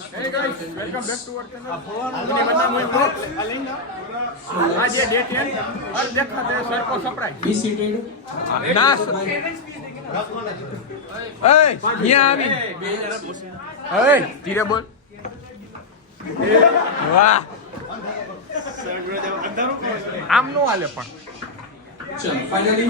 Hey guys, welcome back to our channel. अपने बना मैं ब्लॉग आज ये डेट है और दिखाते हैं सर को सरप्राइज Be seated. नास ए यहाँ आवी ए धीरे बोल वाह આમ નો હાલે પણ चलो फाइनली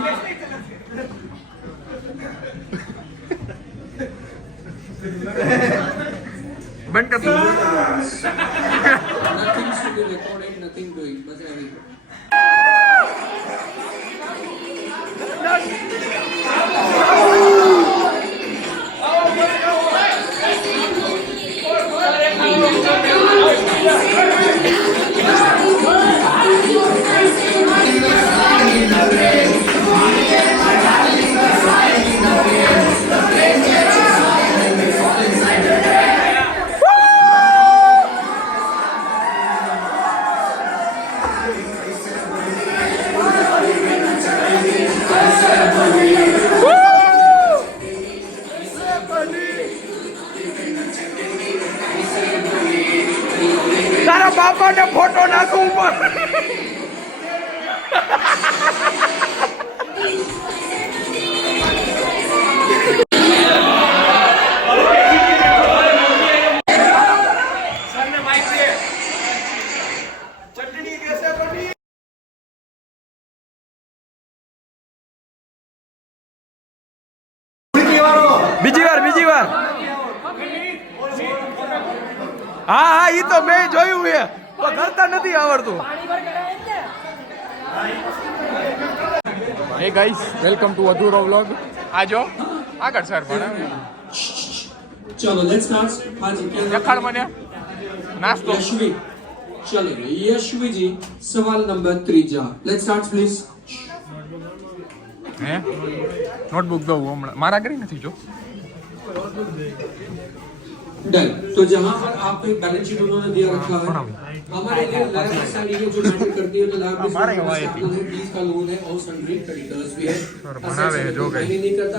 બંધ કર તું nothing to be recorded, nothing doing. बस ऐसे તારા બાપાને ફોટો નાખું ઉપર બીજી વાર હા હા ઈ તો મેં જોયું છે પણ કરતા નથી આવડતું હે ગાઈસ વેલકમ ટુ અધૂરો વ્લોગ આજો આગળ સર પણ चलो लेट्स स्टार्ट. हाँ जी क्या દેખાડ મને નાસ્તો यशवी. चलो यशवी जी सवाल नंबर 3 लेट्स स्टार्ट प्लीज. હે નોટબુક દઉં હમણાં મારા ઘરે નથી જો डन. तो जहाँ पर आपको एक बैलेंस शीट उन्होंने दिया रखा है हमारे लिए लाइव साड़ी है जो मैटर करती है तो लाइव हमारे हवाई थी। प्लीज का लोन है और सन्ड्री क्रेडिटर्स भी है बनावे है जो गई। नहीं करता